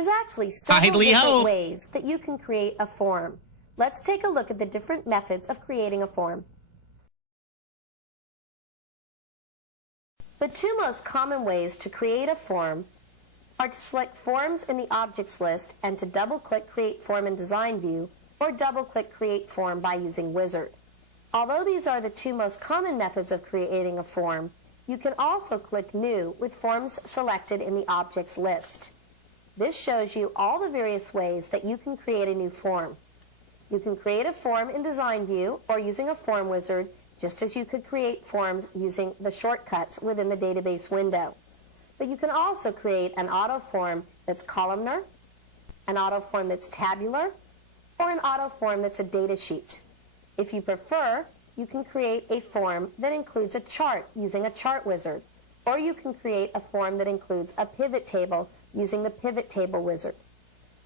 There's actually several Idly different ho. ways that you can create a form. Let's take a look at the different methods of creating a form. The two most common ways to create a form are to select Forms in the Objects list and to double-click Create Form in Design View, or double-click Create Form by using Wizard. Although these are the two most common methods of creating a form, you can also click New with Forms selected in the Objects list. This shows you all the various ways that you can create a new form. You can create a form in Design View or using a form wizard, just as you could create forms using the shortcuts within the database window. But you can also create an auto form that's columnar, an auto form that's tabular, or an auto form that's a data sheet. If you prefer, you can create a form that includes a chart using a chart wizard, or you can create a form that includes a pivot table using the pivot table wizard.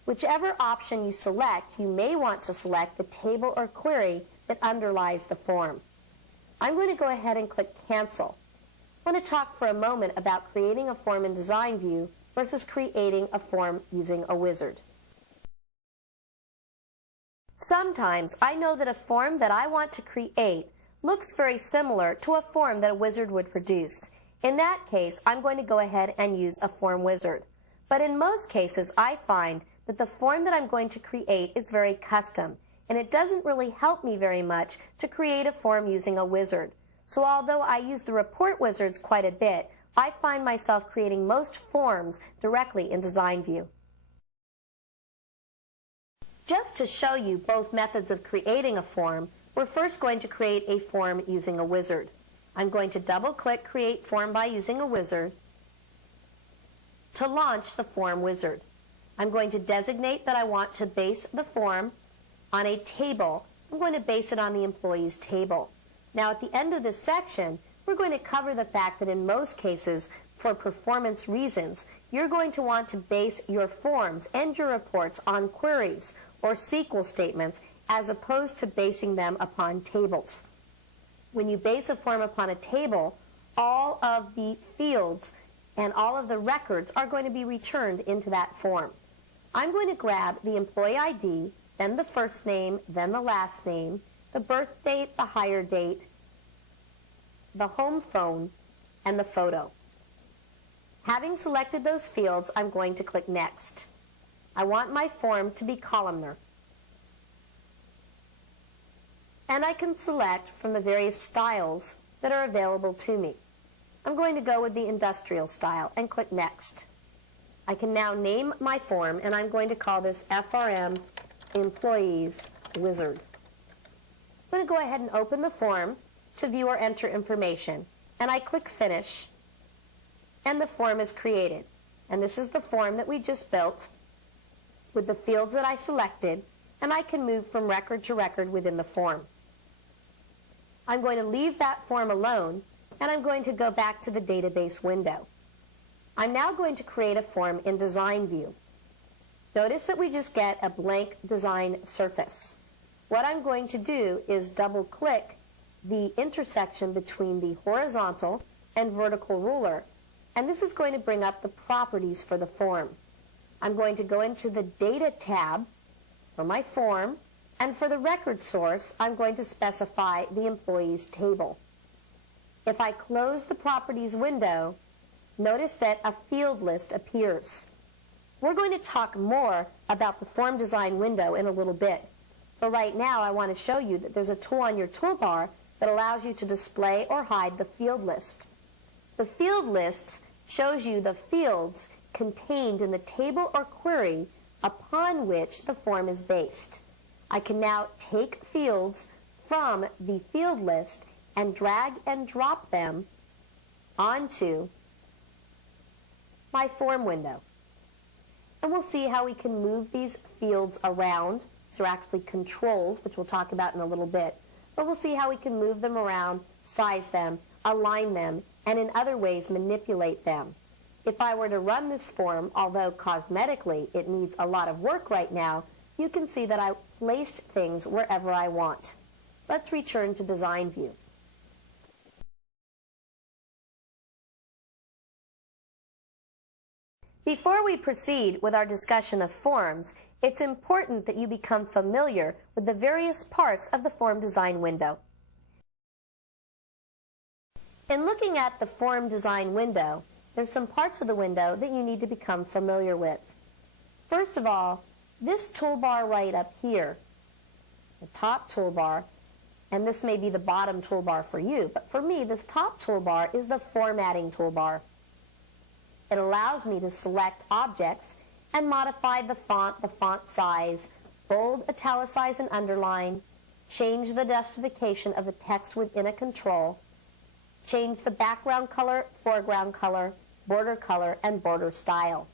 Whichever option you select, you may want to select the table or query that underlies the form. I'm going to go ahead and click Cancel. I want to talk for a moment about creating a form in Design View versus creating a form using a wizard. Sometimes I know that a form that I want to create looks very similar to a form that a wizard would produce. In that case, I'm going to go ahead and use a form wizard. But in most cases, I find that the form that I'm going to create is very custom, and it doesn't really help me very much to create a form using a wizard. So although I use the report wizards quite a bit, I find myself creating most forms directly in Design View. Just to show you both methods of creating a form, we're first going to create a form using a wizard. I'm going to double-click Create Form by using a wizard to launch the form wizard. I'm going to designate that I want to base the form on a table. I'm going to base it on the employees table. Now at the end of this section, we're going to cover the fact that in most cases, for performance reasons, you're going to want to base your forms and your reports on queries or SQL statements as opposed to basing them upon tables. When you base a form upon a table, all of the fields and all of the records are going to be returned into that form. I'm going to grab the employee ID, then the first name, then the last name, the birth date, the hire date, the home phone, and the photo. Having selected those fields, I'm going to click Next. I want my form to be columnar. And I can select from the various styles that are available to me. I'm going to go with the industrial style and click Next. I can now name my form, and I'm going to call this FRM Employees Wizard. I'm going to go ahead and open the form to view or enter information, and I click Finish, and the form is created. And this is the form that we just built with the fields that I selected, and I can move from record to record within the form. I'm going to leave that form alone, and I'm going to go back to the database window. I'm now going to create a form in Design View. Notice that we just get a blank design surface. What I'm going to do is double-click the intersection between the horizontal and vertical ruler, and this is going to bring up the properties for the form. I'm going to go into the Data tab for my form, and for the record source, I'm going to specify the employees table. If I close the Properties window, notice that a field list appears. We're going to talk more about the form design window in a little bit. But right now, I want to show you that there's a tool on your toolbar that allows you to display or hide the field list. The field list shows you the fields contained in the table or query upon which the form is based. I can now take fields from the field list and drag and drop them onto my form window. And we'll see how we can move these fields around. These are actually controls, which we'll talk about in a little bit. But we'll see how we can move them around, size them, align them, and in other ways manipulate them. If I were to run this form, although cosmetically it needs a lot of work right now, you can see that I placed things wherever I want. Let's return to Design View. Before we proceed with our discussion of forms, it's important that you become familiar with the various parts of the form design window. In looking at the form design window, there's some parts of the window that you need to become familiar with. First of all, this toolbar right up here, the top toolbar, and this may be the bottom toolbar for you, but for me, this top toolbar is the formatting toolbar. It allows me to select objects and modify the font size, bold, italicize, and underline, change the justification of the text within a control, change the background color, foreground color, border color, and border style.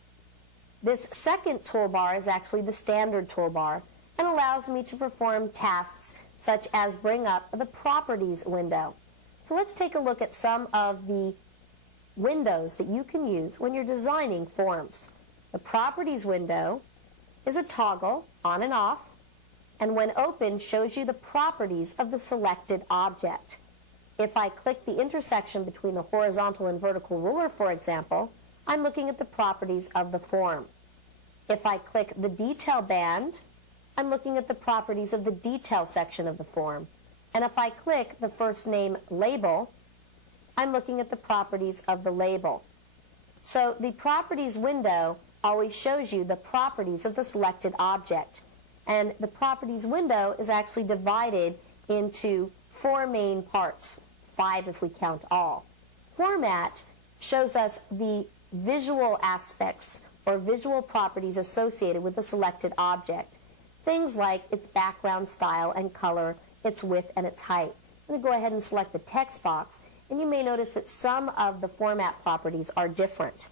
This second toolbar is actually the standard toolbar and allows me to perform tasks such as bring up the Properties window. So let's take a look at some of the windows that you can use when you're designing forms. The Properties window is a toggle on and off, and when open shows you the properties of the selected object. If I click the intersection between the horizontal and vertical ruler, for example, I'm looking at the properties of the form. If I click the detail band, I'm looking at the properties of the detail section of the form. And if I click the first name label, I'm looking at the properties of the label. So the Properties window always shows you the properties of the selected object. And the Properties window is actually divided into 4 main parts, 5 if we count all. Format shows us the visual aspects or visual properties associated with the selected object. Things like its background style and color, its width and its height. I'm going to go ahead and select the text box, and you may notice that some of the format properties are different.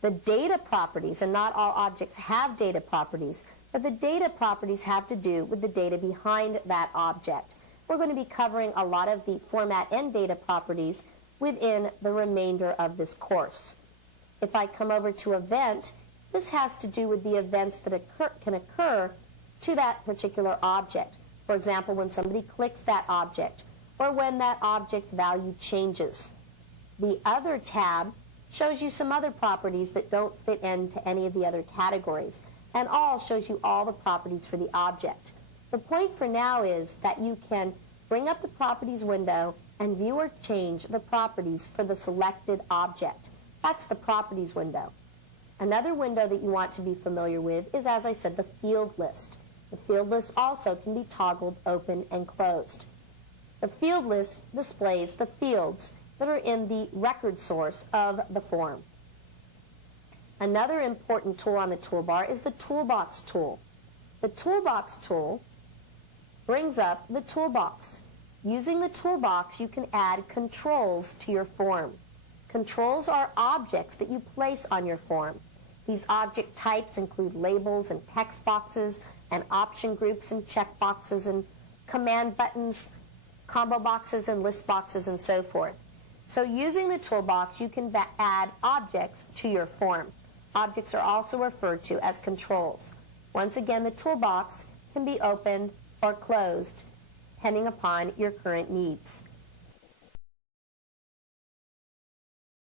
The data properties, and not all objects have data properties, but the data properties have to do with the data behind that object. We're going to be covering a lot of the format and data properties within the remainder of this course. If I come over to Event, this has to do with the events that can occur to that particular object. For example, when somebody clicks that object, or when that object's value changes. The Other tab shows you some other properties that don't fit into any of the other categories, and All shows you all the properties for the object. The point for now is that you can bring up the Properties window and view or change the properties for the selected object. That's the Properties window. Another window that you want to be familiar with is, as I said, the Field List. The Field List also can be toggled open and closed. The Field List displays the fields that are in the record source of the form. Another important tool on the toolbar is the Toolbox tool. The Toolbox tool brings up the toolbox. Using the toolbox, you can add controls to your form. Controls are objects that you place on your form. These object types include labels and text boxes and option groups and check boxes and command buttons, combo boxes and list boxes, and so forth. So using the toolbox, you can add objects to your form. Objects are also referred to as controls. Once again, the toolbox can be opened or closed depending upon your current needs.